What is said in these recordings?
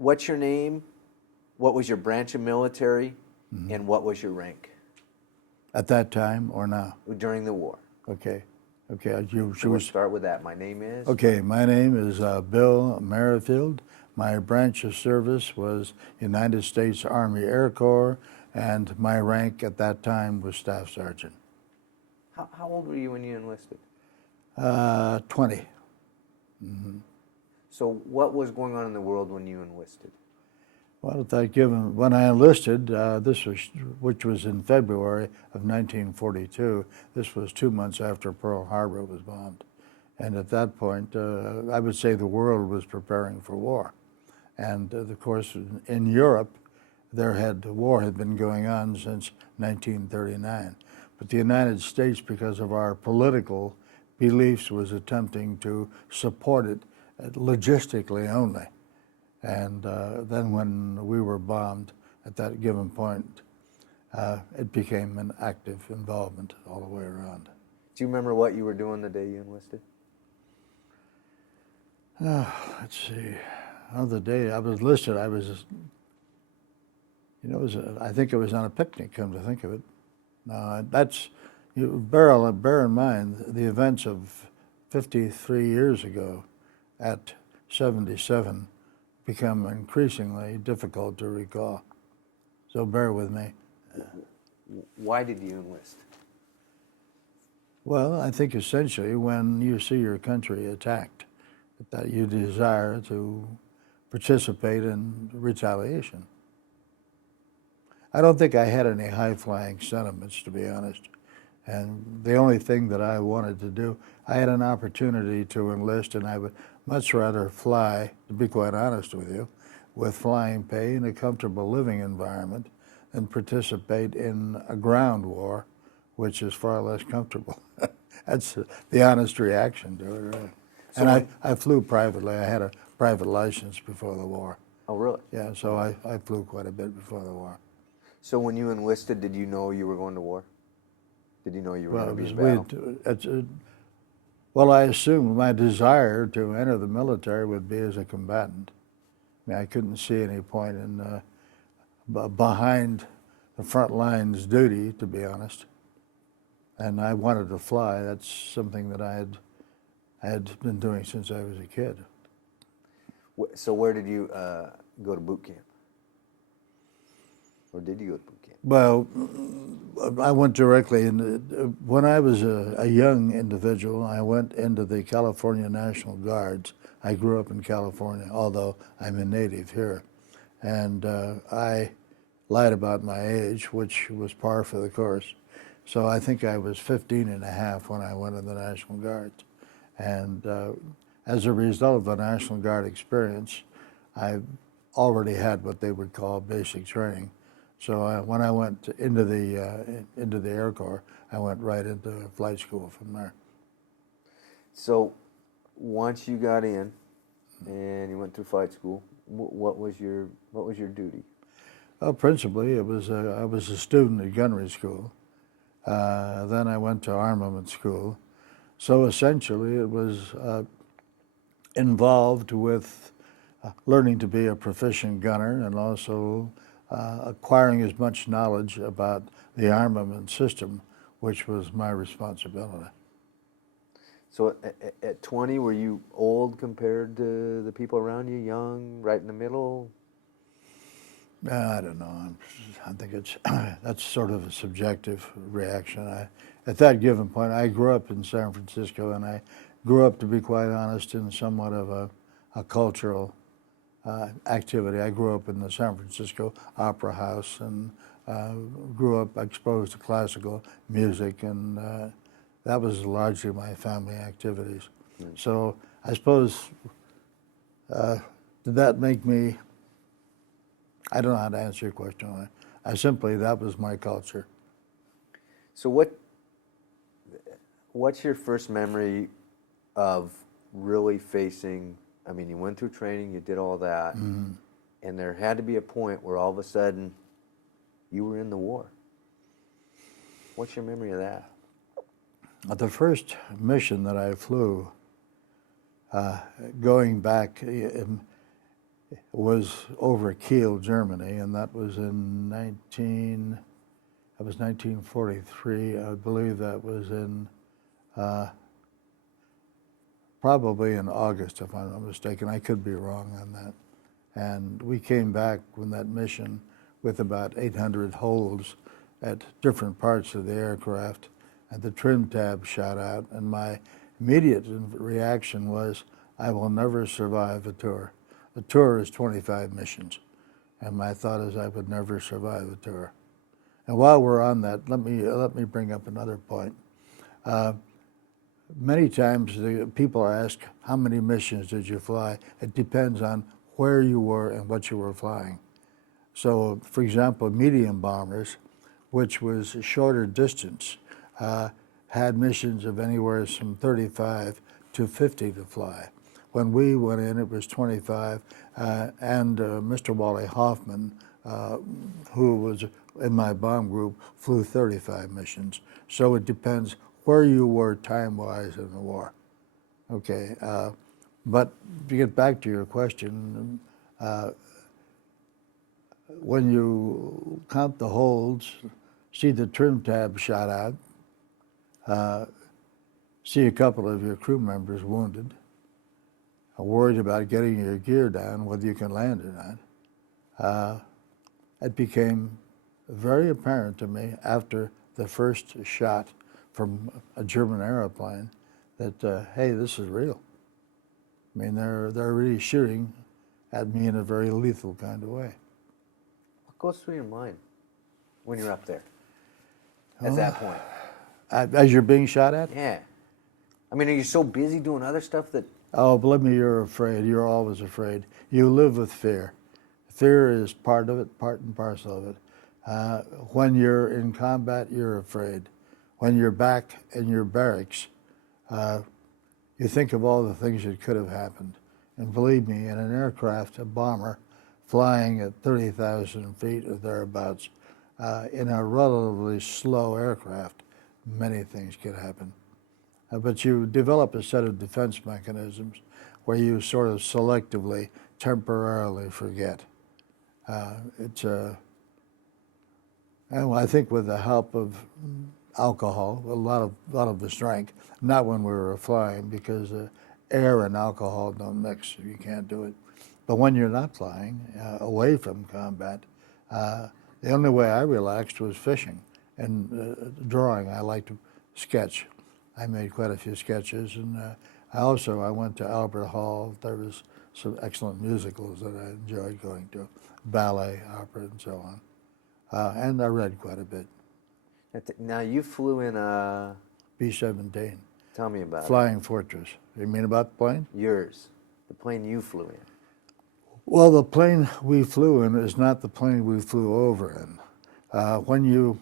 what's your name? What was your branch of military? And what was your rank? At that time or now? During the war. Okay. We'll start with that. My name is? Okay, my name is Bill Merifield. My branch of service was United States Army Air Corps, and my rank at that time was Staff Sergeant. How old were you when you enlisted? 20. So what was going on in the world when you enlisted? Well, when I enlisted, which was in February of 1942, this was 2 months after Pearl Harbor was bombed. And at that point, I would say the world was preparing for war. And of course, in Europe, war had been going on since 1939. But the United States, because of our political beliefs, was attempting to support it logistically only. And then when we were bombed at that given point, it became an active involvement all the way around. Do you remember what you were doing the day you enlisted? Let's see. On the day I was enlisted, I was, I think it was on a picnic, come to think of it. Bear in mind the events of 53 years ago at 77 become increasingly difficult to recall. So bear with me. Why did you enlist? Well, I think essentially when you see your country attacked, that you desire to participate in retaliation. I don't think I had any high-flying sentiments, to be honest. And the only thing that I wanted to do, I had an opportunity to enlist, and I would much rather fly, to be quite honest with you, with flying pay in a comfortable living environment than participate in a ground war, which is far less comfortable. That's the honest reaction to it, right? So and I flew privately. I had a private license before the war. Oh, really? Yeah, so I flew quite a bit before the war. So when you enlisted, did you know you were going to war? Did you know you were going to be in battle? Well, I assumed my desire to enter the military would be as a combatant. I mean, I couldn't see any point in behind the front lines duty, to be honest. And I wanted to fly. That's something that I had been doing since I was a kid. So where did you go to boot camp? Or did you go to boot camp? Well, I went directly when I was a young individual, I went into the California National Guards. I grew up in California, although I'm a native here. And I lied about my age, which was par for the course. So I think I was 15 and a half when I went in the National Guards. And as a result of the National Guard experience, I already had what they would call basic training. So when I went into the Air Corps, I went right into flight school from there. So once you got in and you went through flight school, what was your duty? Well, principally, I was a student at gunnery school. Then I went to armament school. So essentially, it was involved with learning to be a proficient gunner and also acquiring as much knowledge about the armament system, which was my responsibility. So at 20, were you old compared to the people around you, young, right in the middle? I don't know. I think that's sort of a subjective reaction. At that given point, I grew up in San Francisco, and I grew up, to be quite honest, in somewhat of a cultural activity. I grew up in the San Francisco Opera House and grew up exposed to classical music, and that was largely my family activities. So I suppose, did that make me, I don't know how to answer your question. That was my culture. So what's your first memory of really facing, I mean, you went through training, you did all that, and there had to be a point where all of a sudden you were in the war. What's your memory of that? The first mission that I flew, going back, was over Kiel, Germany, and that was in 1943. I believe that was in probably in August, if I'm not mistaken. I could be wrong on that. And we came back from that mission with about 800 holes at different parts of the aircraft, and the trim tab shot out, and my immediate reaction was, I will never survive a tour. A tour is 25 missions, and my thought is I would never survive a tour. And while we're on that, let me bring up another point. Many times the people ask, how many missions did you fly? It depends on where you were and what you were flying. So, for example, medium bombers, which was a shorter distance, had missions of anywhere from 35 to 50 to fly. When we went in, it was 25, and Mr. Wally Hoffman, who was in my bomb group, flew 35 missions. So it depends where you were time-wise in the war. Okay, but to get back to your question, when you count the holes, see the trim tab shot out, see a couple of your crew members wounded, worried about getting your gear down, whether you can land or not, it became very apparent to me after the first shot from a German airplane that, hey, this is real. I mean, they're really shooting at me in a very lethal kind of way. What goes through your mind when you're up there at that point? As you're being shot at? Yeah. I mean, are you so busy doing other stuff that... Oh, believe me, you're afraid. You're always afraid. You live with fear. Fear is part of it, part and parcel of it. When you're in combat, you're afraid. When you're back in your barracks, you think of all the things that could have happened. And believe me, in an aircraft, a bomber, flying at 30,000 feet or thereabouts, in a relatively slow aircraft, many things could happen. But you develop a set of defense mechanisms where you sort of selectively, temporarily forget. And I think with the help of alcohol, a lot of the strength, not when we were flying, because air and alcohol don't mix, you can't do it. But when you're not flying, away from combat, the only way I relaxed was fishing and drawing. I like to sketch. I made quite a few sketches, and I went to Albert Hall. There was some excellent musicals that I enjoyed going to, ballet, opera, and so on. And I read quite a bit. Now, you flew in a... B-17. Tell me about Flying Fortress. You mean about the plane? Yours. The plane you flew in. Well, the plane we flew in is not the plane we flew over in. When you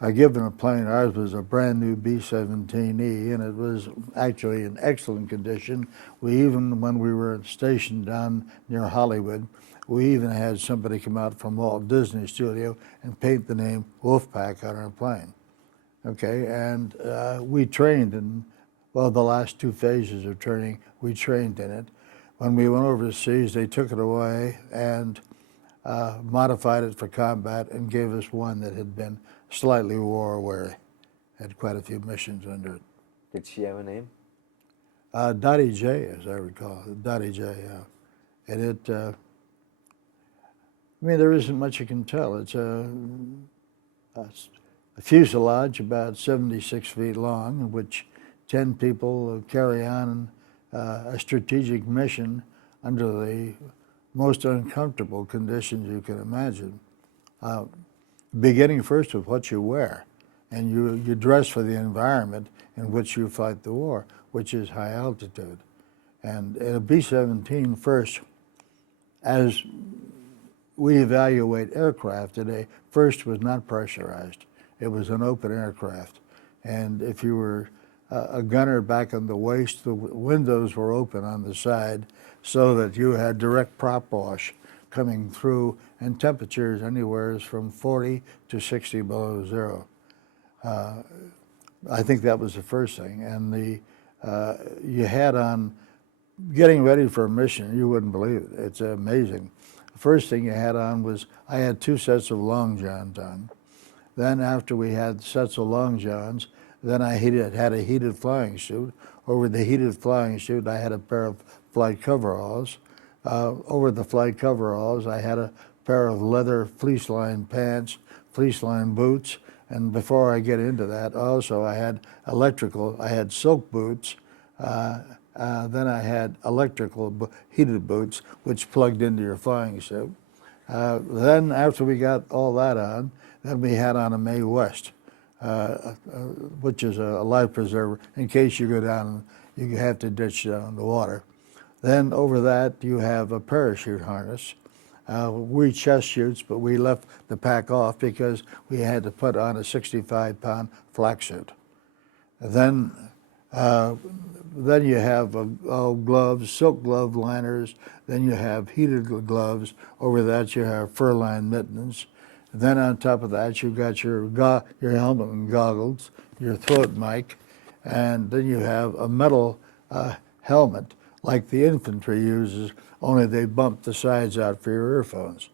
are given a plane, ours was a brand new B-17E, and it was actually in excellent condition. When we were stationed down near Hollywood, we even had somebody come out from Walt Disney Studio and paint the name Wolfpack on our plane. Okay, and we trained in, well, the last two phases of training, we trained in it. When we went overseas, they took it away and modified it for combat and gave us one that had been slightly war-weary. Had quite a few missions under it. Did she have a name? Dottie J, as I recall. Dottie J, yeah. And it, I mean, there isn't much you can tell. It's a fuselage about 76 feet long, in which 10 people carry on a strategic mission under the most uncomfortable conditions you can imagine. Beginning first with what you wear, and you dress for the environment in which you fight the war, which is high altitude. And in a B-17 first, as we evaluate aircraft today, first was not pressurized. It was an open aircraft. And if you were a gunner back on the waist, the windows were open on the side so that you had direct prop wash coming through, and temperatures anywhere from 40 to 60 below zero. I think that was the first thing. And you had on, getting ready for a mission, you wouldn't believe it. It's amazing. first thing you had on was, I had 2 sets of long johns on. Then after we had sets of long johns, then I had a heated flying suit. Over the heated flying suit, I had a pair of flight coveralls. Over the flight coveralls, I had a pair of leather fleece-lined pants, fleece-lined boots, and before I get into that, also I had silk boots, then I had heated boots, which plugged into your flying suit. Then after we got all that on, then we had on a Mae West, which is a life preserver in case you go down and you have to ditch down the water. Then over that you have a parachute harness. We chest chutes, but we left the pack off because we had to put on a 65-pound flak suit. Then you have gloves, silk glove liners. Then you have heated gloves. Over that you have fur-lined mittens. Then on top of that you've got your helmet and goggles, your throat mic, and then you have a metal helmet like the infantry uses, only they bump the sides out for your earphones.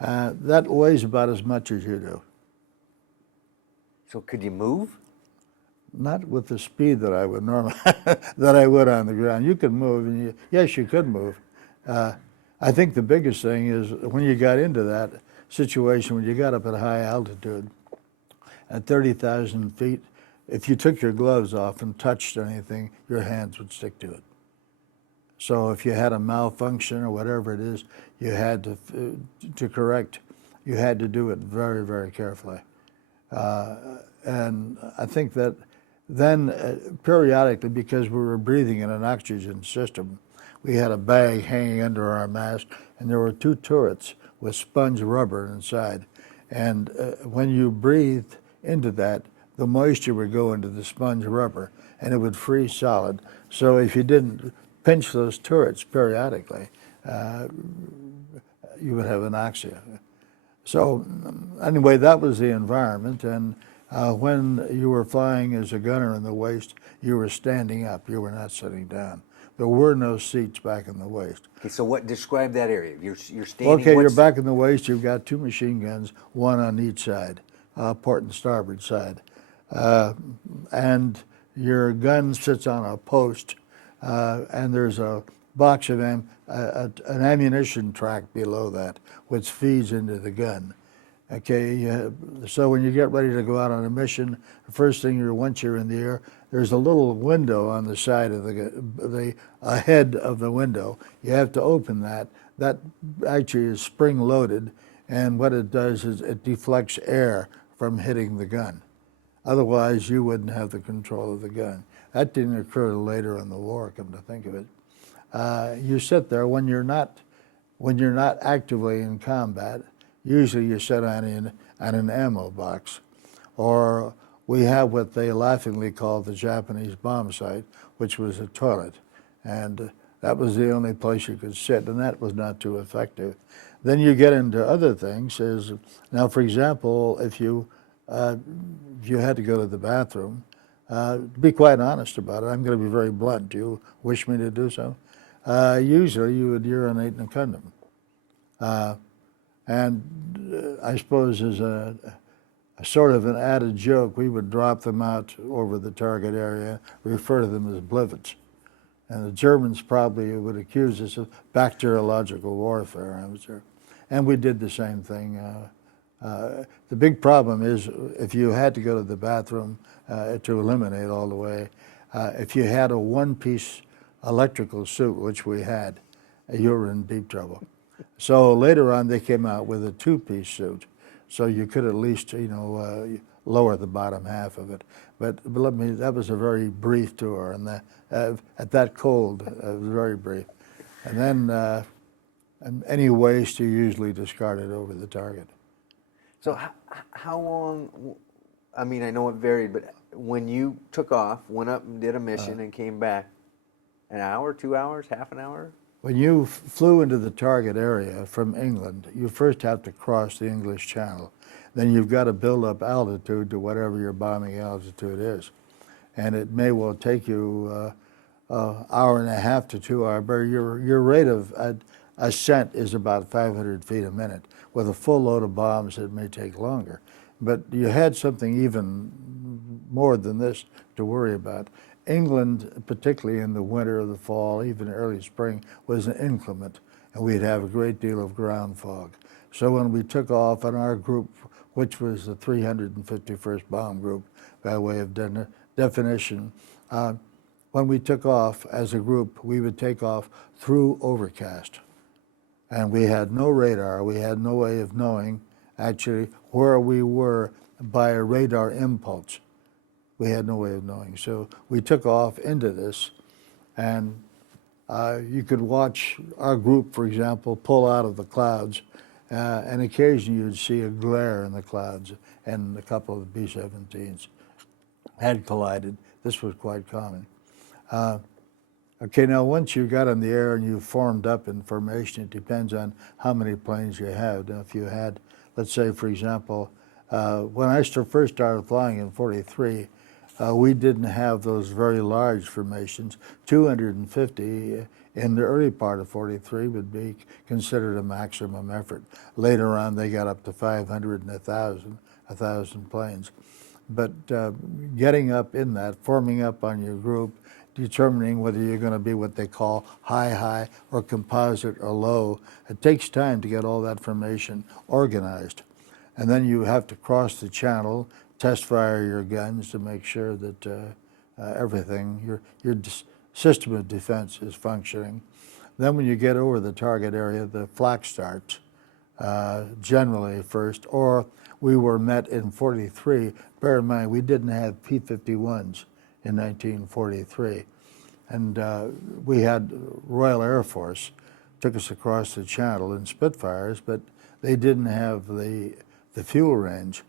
That weighs about as much as you do. So could you move? Not with the speed that I would normally, that I would on the ground. You could move, and yes, you could move. I think the biggest thing is when you got into that situation, when you got up at high altitude, at 30,000 feet, if you took your gloves off and touched anything, your hands would stick to it. So if you had a malfunction or whatever it is, you had to correct, you had to do it very, very carefully. And I think that then periodically, because we were breathing in an oxygen system, we had a bag hanging under our mask, and there were 2 turrets with sponge rubber inside. And when you breathed into that, the moisture would go into the sponge rubber, and it would freeze solid. So if you didn't pinch those turrets periodically, you would have anoxia. So anyway, that was the environment, and when you were flying as a gunner in the waist, you were standing up, you were not sitting down. There were no seats back in the waist. Okay, so describe that area? You're standing. Okay, you're back in the waist, you've got 2 machine guns, one on each side, port and starboard side. And your gun sits on a post, and there's a box of an ammunition track below that, which feeds into the gun. Okay, so when you get ready to go out on a mission, the first thing once you're in the air, there's a little window on the side of the head of the window. You have to open that. That actually is spring-loaded, and what it does is it deflects air from hitting the gun. Otherwise, you wouldn't have the control of the gun. That didn't occur later in the war, come to think of it. You sit there when you're not actively in combat. Usually you sit on an ammo box, or we have what they laughingly call the Japanese bomb site, which was a toilet, and that was the only place you could sit, and that was not too effective. Then you get into other things. Now, for example, if you had to go to the bathroom, be quite honest about it. I'm going to be very blunt. Do you wish me to do so? Usually you would urinate in a condom. And I suppose as a sort of an added joke, we would drop them out over the target area, refer to them as blivets. And the Germans probably would accuse us of bacteriological warfare, I'm sure. And we did the same thing. The big problem is if you had to go to the bathroom to eliminate all the way, if you had a one-piece electrical suit, which we had, you were in deep trouble. So later on, they came out with a 2-piece suit, so you could at least, lower the bottom half of it. But that was a very brief tour, and at that cold, it was very brief. And then any waste you usually discarded over the target. So how long? I mean, I know it varied, but when you took off, went up and did a mission, and came back, an hour, 2 hours, half an hour? When you flew into the target area from England, you first have to cross the English Channel. Then you've got to build up altitude to whatever your bombing altitude is. And it may well take you an hour and a half to 2 hours, but your rate of ascent is about 500 feet a minute. With a full load of bombs, it may take longer. But you had something even more than this to worry about. England, particularly in the winter or the fall, even early spring, was inclement, and we'd have a great deal of ground fog. So when we took off on our group, which was the 351st Bomb Group, by way of definition, when we took off as a group, we would take off through overcast. And we had no radar. We had no way of knowing, actually, where we were by a radar impulse. We had no way of knowing. So we took off into this, and you could watch our group, for example, pull out of the clouds, and occasionally you'd see a glare in the clouds, and a couple of the B-17s had collided. This was quite common. Okay, now once you got in the air and you formed up in formation, it depends on how many planes you have. Now, if you had, let's say, for example, when I first started flying in '43, we didn't have those very large formations. 250 in the early part of '43 would be considered a maximum effort. Later on, they got up to 500 and 1,000 planes. But getting up in that, forming up on your group, determining whether you're going to be what they call high, or composite, or low, it takes time to get all that formation organized. And then you have to cross the channel, test fire your guns to make sure that everything, your system of defense is functioning. Then when you get over the target area, the flak starts, generally first, or we were met in '43. Bear in mind, we didn't have P-51s in 1943. And we had Royal Air Force, took us across the channel in Spitfires, but they didn't have the fuel range.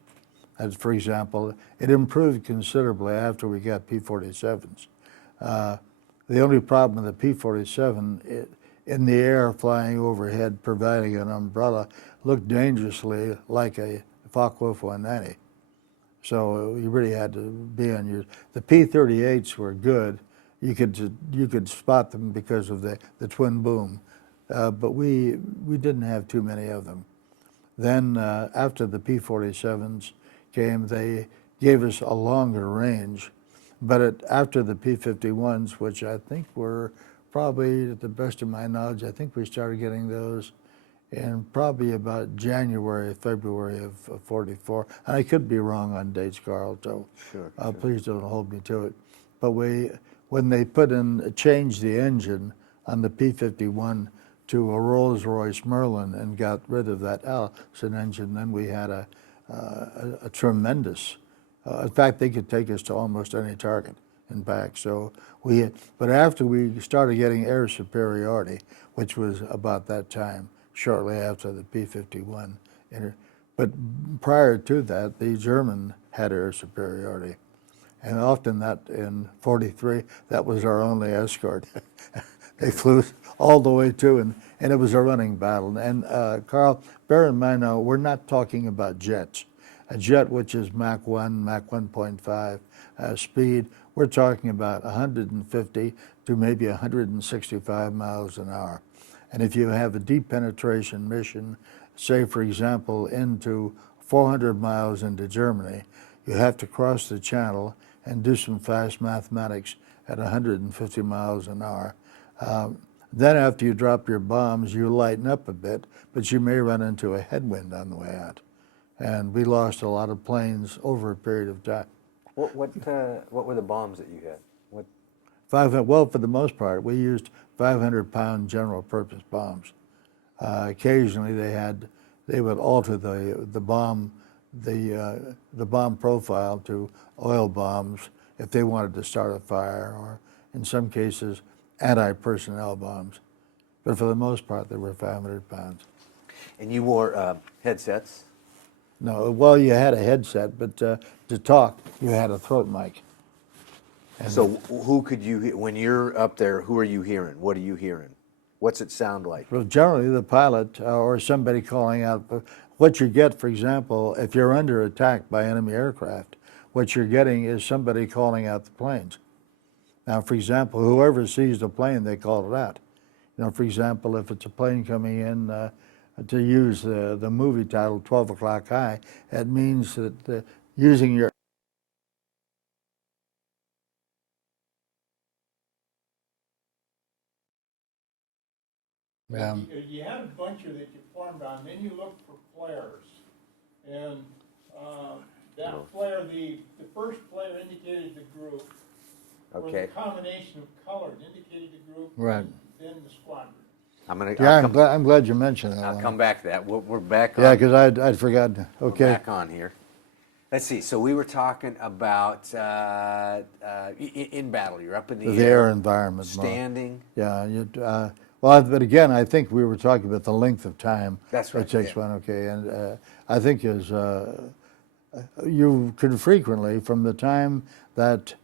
As for example, it improved considerably after we got P-47s. The only problem with the P-47 in the air flying overhead, providing an umbrella, looked dangerously like a Focke-Wulf 190. So you really had to be on your. The P-38s were good. You could spot them because of the twin boom, but we didn't have too many of them. Then after the P-47s came, they gave us a longer range, but after the P-51s, which I think were probably, to the best of my knowledge, I think we started getting those in probably about January, February of '44. And I could be wrong on dates, Carl, so sure. Please don't hold me to it. But when they changed the engine on the P-51 to a Rolls-Royce Merlin and got rid of that Allison engine, then we had a tremendous, in fact, they could take us to almost any target and back. So but after we started getting air superiority, which was about that time, shortly after the P-51. But prior to that, the German had air superiority. And often that in '43, that was our only escort. They flew all the way to, and it was a running battle. And Carl, bear in mind now, we're not talking about jets. A jet which is Mach 1, Mach 1.5 speed, we're talking about 150 to maybe 165 miles an hour. And if you have a deep penetration mission, say for example into 400 miles into Germany, you have to cross the channel and do some fast mathematics at 150 miles an hour. Then after you drop your bombs, you lighten up a bit, but you may run into a headwind on the way out. And we lost a lot of planes over a period of time. What were the bombs that you had? Well, for the most part, we used 500-pound general-purpose bombs. Occasionally, they would alter the bomb profile to oil bombs if they wanted to start a fire, or in some cases, anti-personnel bombs. But for the most part, they were 500 pounds. And you wore headsets? No, well, you had a headset, but to talk, you had a throat mic. And so who could you, when you're up there, who are you hearing? What are you hearing? What's it sound like? Well, generally the pilot or somebody calling out. What you get, for example, if you're under attack by enemy aircraft, what you're getting is somebody calling out the planes. Now, for example, whoever sees the plane, they call it out. You know, for example, if it's a plane coming in, to use the movie title 12 O'Clock High, it means that using your Yeah. You had a buncher that you formed on, then you looked for flares. And that flare, the first flare indicated the group. Or the combination of colors indicated the group. Right. And then the squadron. I'm glad you mentioned that. I'll come back to that. We're back on. Yeah, because I'd forgotten. Okay. We're back on here. Let's see. So we were talking about in battle. You're up in the air environment. Standing. Yeah. Well, but again, I think we were talking about the length of time. That's right. It takes one. Okay, and I think you could frequently, from the time that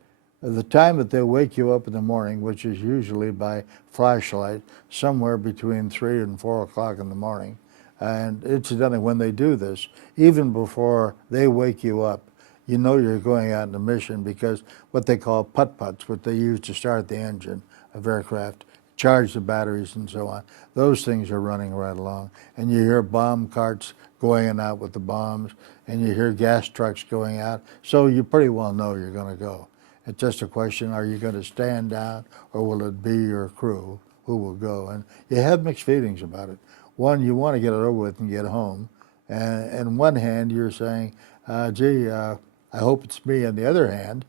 they wake you up in the morning, which is usually by flashlight, somewhere between 3 and 4 o'clock in the morning. And incidentally, when they do this, even before they wake you up, you know you're going out on a mission, because what they call putt-putts, what they use to start the engine of aircraft, charge the batteries and so on, those things are running right along. And you hear bomb carts going in and out with the bombs, and you hear gas trucks going out, so you pretty well know you're going to go. It's just a question, are you going to stand down, or will it be your crew who will go? And you have mixed feelings about it. One, you want to get it over with and get home. And on one hand, you're saying, gee, I hope it's me. On the other hand,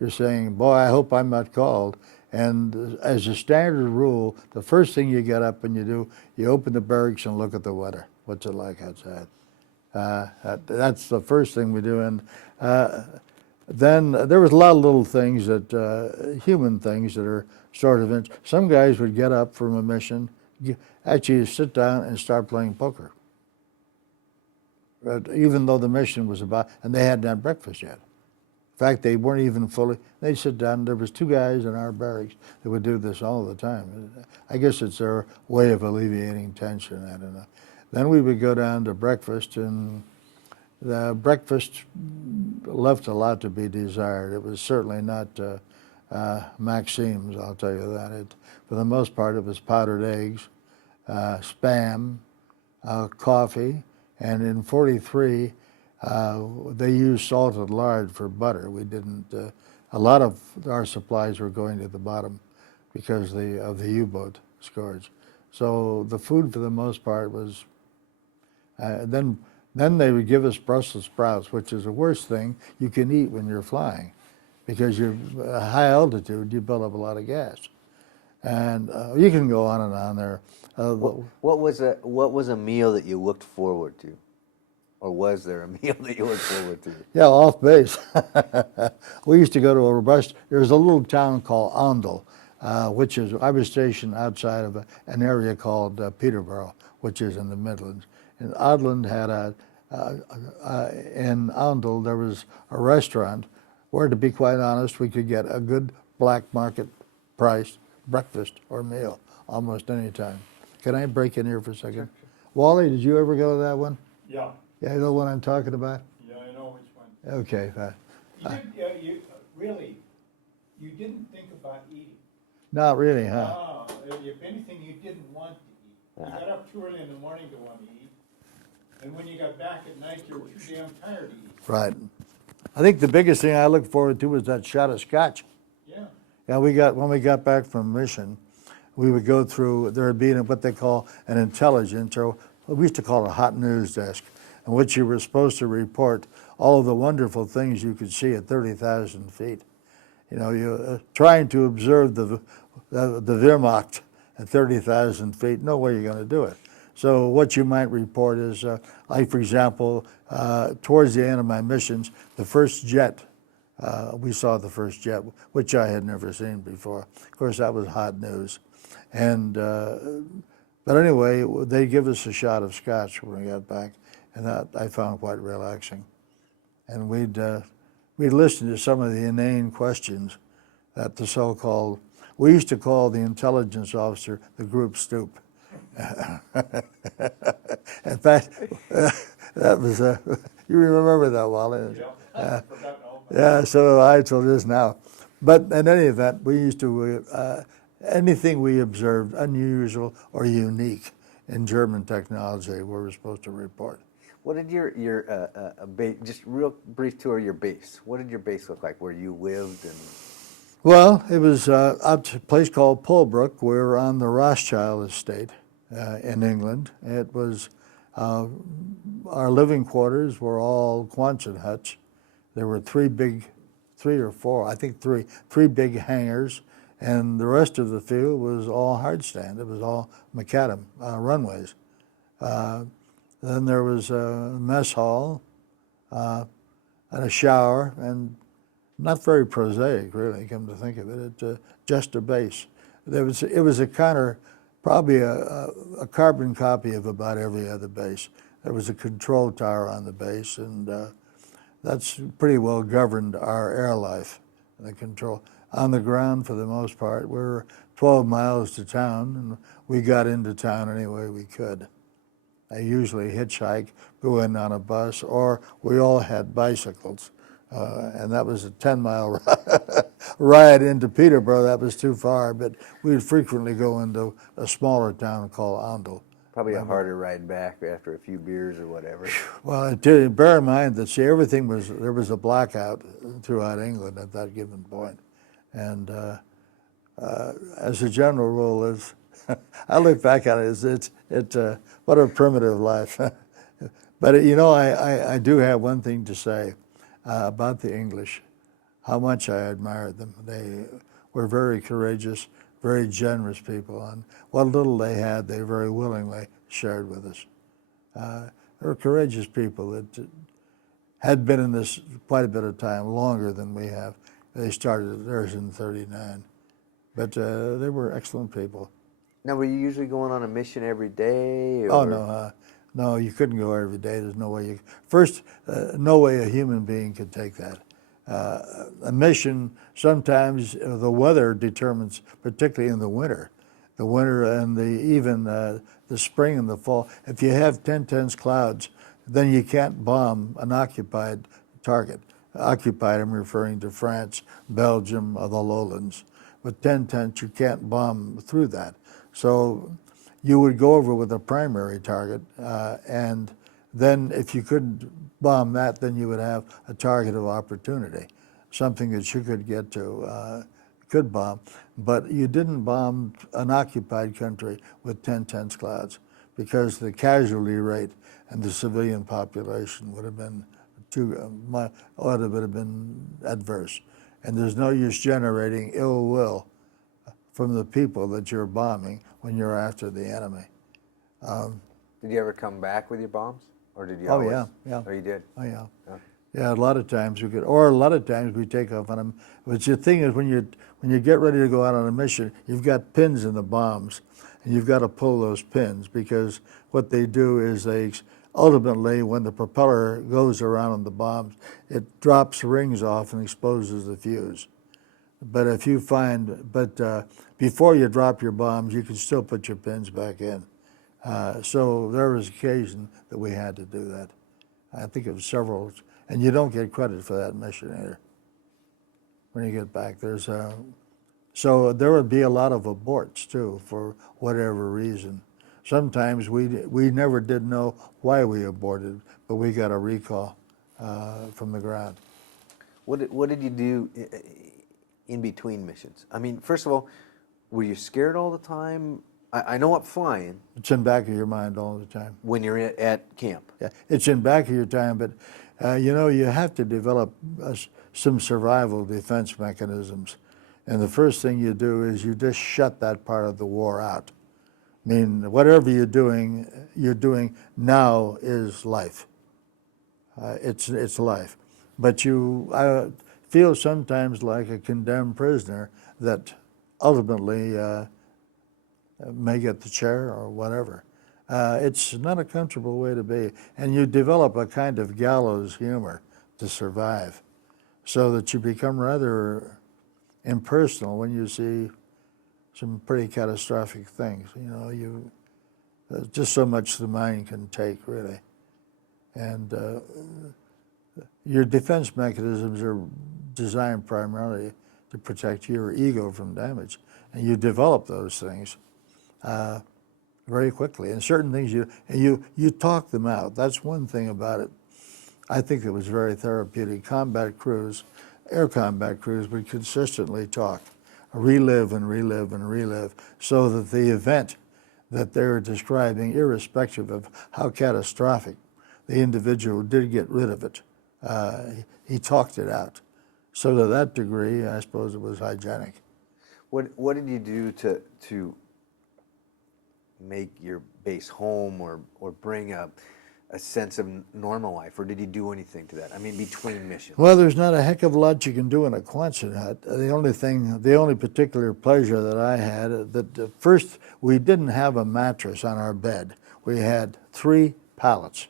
you're saying, boy, I hope I'm not called. And as a standard rule, the first thing you get up and you do, you open the barracks and look at the weather. What's it like outside? That's the first thing we do. And then there was a lot of little things that, human things that are sort of, some guys would get up from a mission, actually sit down and start playing poker. But even though the mission was about, and they hadn't had breakfast yet. In fact, they weren't even fully, they'd sit down. There was 2 guys in our barracks that would do this all the time. I guess it's their way of alleviating tension, I don't know. Then we would go down to breakfast, and the breakfast left a lot to be desired. It was certainly not Maxime's, I'll tell you that. For the most part, it was powdered eggs, Spam, coffee, and in 43, they used salted lard for butter. We didn't. A lot of our supplies were going to the bottom because of the U-boat scourge. So the food, for the most part, was. Then they would give us Brussels sprouts, which is the worst thing you can eat when you're flying, because you're at high altitude. You build up a lot of gas, and you can go on and on there. What was a meal that you looked forward to? Or was there a meal that you looked forward to? Yeah, off base. We used to go to a robust, there's a little town called Ondel, which is, I was stationed outside of an area called Peterborough, which is in the Midlands. And Odland had in Ondel, there was a restaurant where, to be quite honest, we could get a good black market price breakfast or meal almost any time. Can I break in here for a second? Wally, did you ever go to that one? Yeah. Yeah, you know what I'm talking about? Yeah, I know which one. Okay. You didn't think about eating. Not really, huh? If anything, you didn't want to eat. You got up too early in the morning to want to eat. And when you got back at night, you were too damn tired to eat. Right. I think the biggest thing I looked forward to was that shot of scotch. Yeah. Yeah, when we got back from mission, we would go through, there would be what they call an intelligence, or we used to call it a hot news desk, in which you were supposed to report all of the wonderful things you could see at 30,000 feet. You know, you're trying to observe the Wehrmacht at 30,000 feet, no way you're going to do it. So what you might report is, like for example, towards the end of my missions, the first jet, we saw the first jet, which I had never seen before. Of course, that was hot news. And, but anyway, they give us a shot of scotch when we got back, and that I found quite relaxing. And we'd listen to some of the inane questions that the so-called, we used to call the intelligence officer the group stoop. In fact, that was, you remember that, Wally? Yeah, yeah, so I till this now. But in any event, we used to, anything we observed unusual or unique in German technology, we were supposed to report. What did your base, just real brief tour of your base, what did your base look like, where you lived? And Well, it was up to a place called Pulbrook. We were on the Rothschild estate in England. It was, our living quarters were all Quonset huts. There were three or four, I think three big hangars, and the rest of the field was all hardstand. It was all macadam runways. Then there was a mess hall and a shower, and not very prosaic, really, come to think of it. It's just a base. It was a probably a carbon copy of about every other base. There was a control tower on the base, and that's pretty well governed our air life. The control on the ground, for the most part, we were 12 miles to town, and we got into town any way we could. I usually hitchhike, go in on a bus, or we all had bicycles. And that was a 10-mile ride into Peterborough. That was too far, but we'd frequently go into a smaller town called Oundle. probably a harder ride back after a few beers or whatever. Well, bear in mind that, there was a blackout throughout England at that given point. And as a general rule, I look back at it, what a primitive life. But I do have one thing to say about the English, how much I admired them. They were very courageous, very generous people, and what little they had, they very willingly shared with us. They were courageous people that had been in this quite a bit of time, longer than we have. They started theirs in '39, but they were excellent people. Now, were you usually going on a mission every day? Or? Oh, no. No, you couldn't go every day. There's no way no way a human being could take that. A mission, sometimes the weather determines, particularly in the winter and even the spring and the fall. If you have 10 tense clouds, then you can't bomb an occupied target. Occupied, I'm referring to France, Belgium, or the lowlands. With 10 tense, you can't bomb through that. So you would go over with a primary target, and then if you couldn't bomb that, then you would have a target of opportunity, something that you could get to, could bomb. But you didn't bomb an occupied country with 10 tense clouds, because the casualty rate and the civilian population would have been adverse. And there's no use generating ill will from the people that you're bombing when you're after the enemy. Did you ever come back with your bombs, or did you? Oh, always? yeah. Oh, you did. Oh, yeah. Oh. Yeah, a lot of times we could, or a lot of times we take off on them. But the thing is, when you get ready to go out on a mission, you've got pins in the bombs, and you've got to pull those pins, because what they do is ultimately, when the propeller goes around on the bombs, it drops rings off and exposes the fuse. But before you drop your bombs, you can still put your pins back in. So there was occasion that we had to do that. I think it was several, and you don't get credit for that mission either. When you get back, so there would be a lot of aborts too, for whatever reason. Sometimes we never did know why we aborted, but we got a recall from the ground. What did you do in between missions? I mean, first of all, were you scared all the time? I know what flying. It's in the back of your mind all the time. When you're at camp. Yeah, it's in the back of your time, but you have to develop some survival defense mechanisms. And the first thing you do is you just shut that part of the war out. I mean, whatever you're doing now is life. It's life. But I feel sometimes like a condemned prisoner that ultimately may get the chair or whatever. It's not a comfortable way to be. And you develop a kind of gallows humor to survive, so that you become rather impersonal when you see some pretty catastrophic things. Just so much the mind can take, really. And your defense mechanisms are designed primarily to protect your ego from damage. and you develop those things very quickly. And certain things you talk them out. That's one thing about it. I think it was very therapeutic. Combat crews, air combat crews would consistently talk, relive and relive and relive, so that the event that they're describing, irrespective of how catastrophic the individual did get rid of it, he talked it out. So to that degree, I suppose it was hygienic. What did you do to make your base home or bring a sense of normal life, or did you do anything to that? I mean, between missions? Well, there's not a heck of a lot you can do in a Quonset hut. The only particular pleasure that I had, that first, we didn't have a mattress on our bed. We had 3 pallets,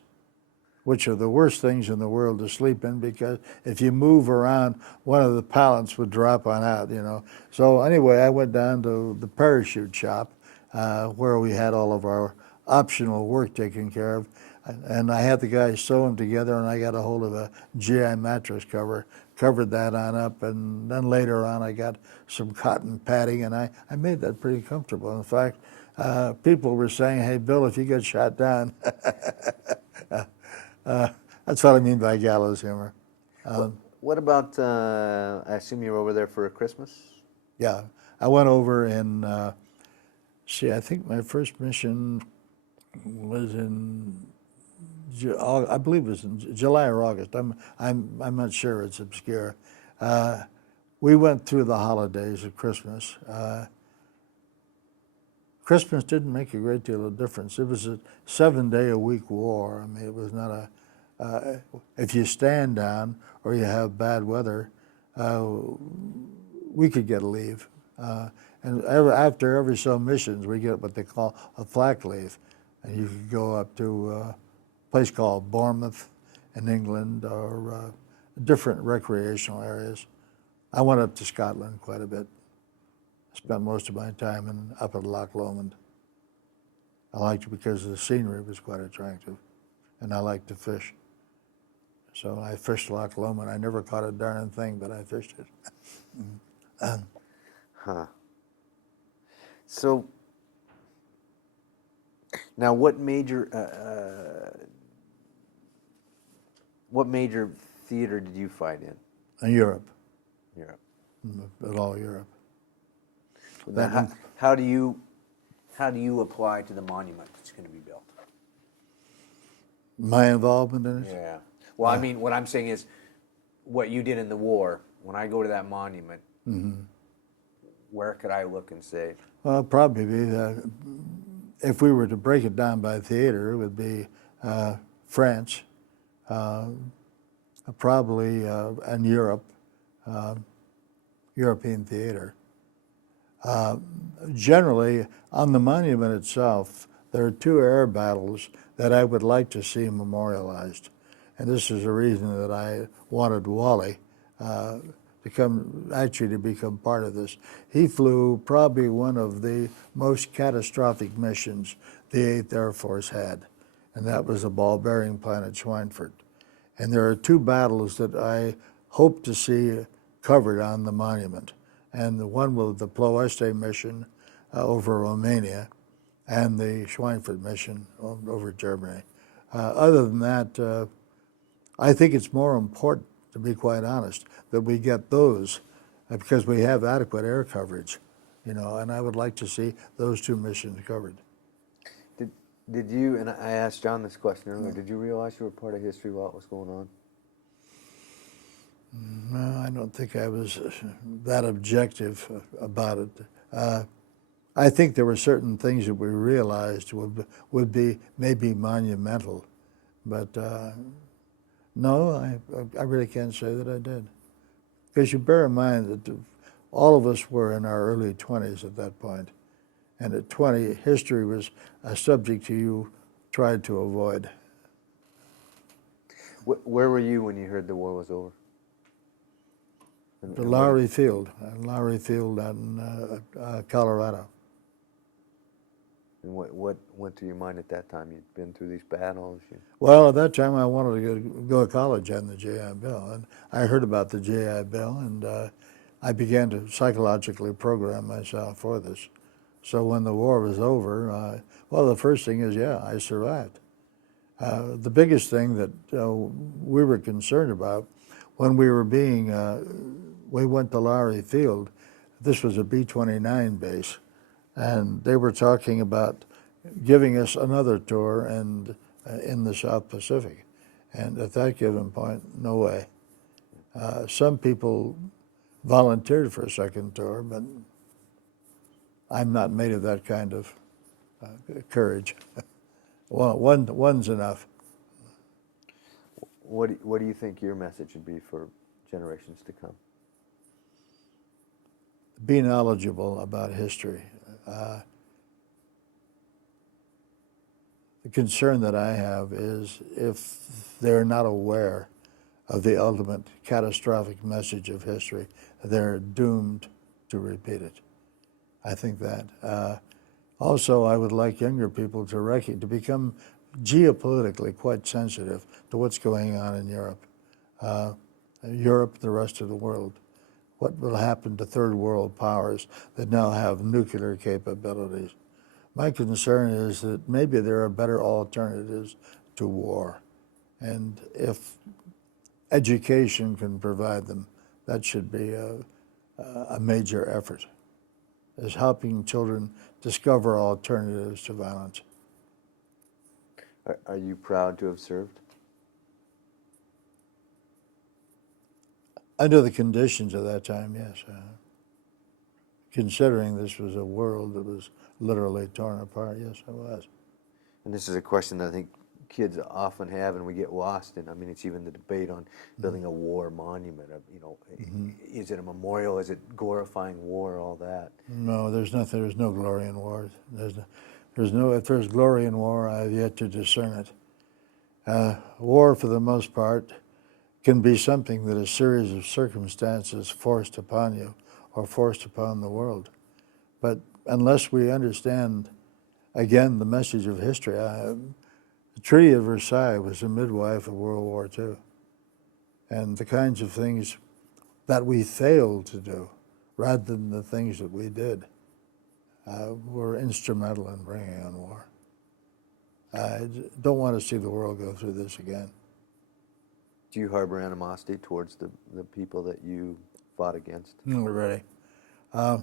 which are the worst things in the world to sleep in, because if you move around, one of the pallets would drop on out, you know. So anyway, I went down to the parachute shop where we had all of our optional work taken care of, and I had the guys sew them together, and I got a hold of a GI mattress cover, covered that on up, and then later on I got some cotton padding, and I made that pretty comfortable. In fact, people were saying, "Hey, Bill, if you get shot down," that's what I mean by gallows humor. What about, I assume you were over there for a Christmas? Yeah, I went over in, I think my first mission was in, I believe it was in July or August. I'm not sure. It's obscure. We went through the holidays of Christmas. Christmas didn't make a great deal of difference. It was a 7-day-a-week war. I mean, it was not if you stand down or you have bad weather, we could get a leave. And after every so missions, we get what they call a flak leave. And you could go up to a place called Bournemouth in England, or different recreational areas. I went up to Scotland quite a bit. Spent most of my time up at Loch Lomond. I liked it because the scenery was quite attractive, and I liked to fish. So I fished Loch Lomond. I never caught a darn thing, but I fished it. So now, what major theater did you fight in? In Europe. Europe. At all Europe. Now, how do you apply to the monument that's going to be built? My involvement in it? Yeah. Well, I mean, what I'm saying is, what you did in the war. When I go to that monument, where could I look and say? Well, probably be if we were to break it down by theater, it would be France, probably in Europe, European theater. Generally, on the monument itself, there are 2 air battles that I would like to see memorialized. And this is the reason that I wanted Wally to become part of this. He flew probably one of the most catastrophic missions the 8th Air Force had, and that was the ball-bearing plane at Schweinfurt. And there are 2 battles that I hope to see covered on the monument. And the one was the Ploeste mission over Romania, and the Schweinfurt mission over Germany. Other than that, I think it's more important, to be quite honest, that we get those because we have adequate air coverage, you know, and I would like to see those 2 missions covered. Did you, and I asked John this question earlier, did you realize you were part of history while it was going on? No, I don't think I was that objective about it. I think there were certain things that we realized would be maybe monumental, but no, I really can't say that I did. Because you bear in mind that all of us were in our early 20s at that point, and at 20, history was a subject you tried to avoid. Where were you when you heard the war was over? The Lowry Field out in Colorado. And what went through your mind at that time? You'd been through these battles. Well, at that time I wanted to go to college on the GI Bill, and I heard about the GI Bill, and I began to psychologically program myself for this. So when the war was over, well, the first thing is, yeah, I survived. The biggest thing that we were concerned about when we were we went to Merifield. This was a B-29 base, and they were talking about giving us another tour and in the South Pacific. And at that given point, no way. Some people volunteered for a second tour, but I'm not made of that kind of courage. One's enough. What do you think your message would be for generations to come? Be knowledgeable about history. The concern that I have is if they're not aware of the ultimate catastrophic message of history, they're doomed to repeat it. I think that. Also, I would like younger people to become geopolitically quite sensitive to what's going on in Europe. Europe, the rest of the world. What will happen to third world powers that now have nuclear capabilities? My concern is that maybe there are better alternatives to war. And if education can provide them, that should be a major effort, is helping children discover alternatives to violence. Are you proud to have served? Under the conditions of that time, yes. Considering this was a world that was literally torn apart, yes, I was. And this is a question that I think kids often have, and we get lost in. I mean, it's even the debate on building a war monument. Is it a memorial? Is it glorifying war? All that. No, there's nothing. There's no glory in war. If there's glory in war, I have yet to discern it. War, for the most part, can be something that a series of circumstances forced upon you or forced upon the world. But unless we understand, again, the message of history, the Treaty of Versailles was a midwife of World War II. And the kinds of things that we failed to do, rather than the things that we did, were instrumental in bringing on war. I don't want to see the world go through this again. Do you harbor animosity towards the people that you fought against? Not really. I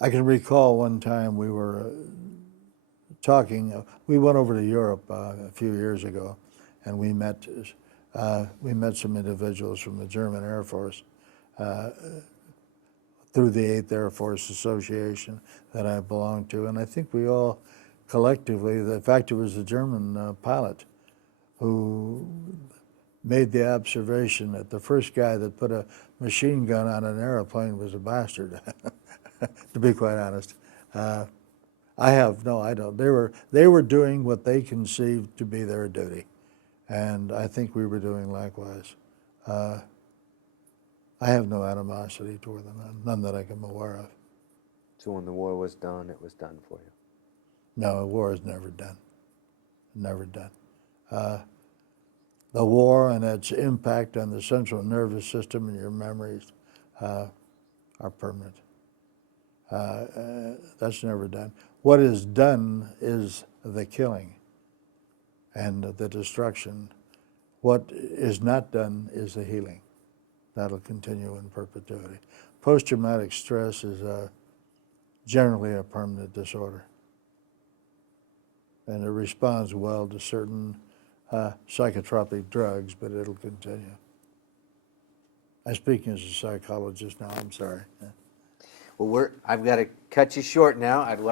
can recall one time we were talking. We went over to Europe a few years ago, and we met some individuals from the German Air Force through the 8th Air Force Association that I belong to, and I think we all collectively, in fact, it was a German pilot who made the observation that the first guy that put a machine gun on an airplane was a bastard, to be quite honest. I don't. They were doing what they conceived to be their duty, and I think we were doing likewise. I have no animosity toward them, none that I am aware of. So when the war was done, it was done for you? No, war is never done. Never done. The war and its impact on the central nervous system and your memories are permanent. That's never done. What is done is the killing and the destruction. What is not done is the healing. That'll continue in perpetuity. Post-traumatic stress is generally a permanent disorder. And it responds well to certain psychotropic drugs, but it'll continue. I'm speaking as a psychologist now, I'm sorry. Well, I've got to cut you short now. I'd love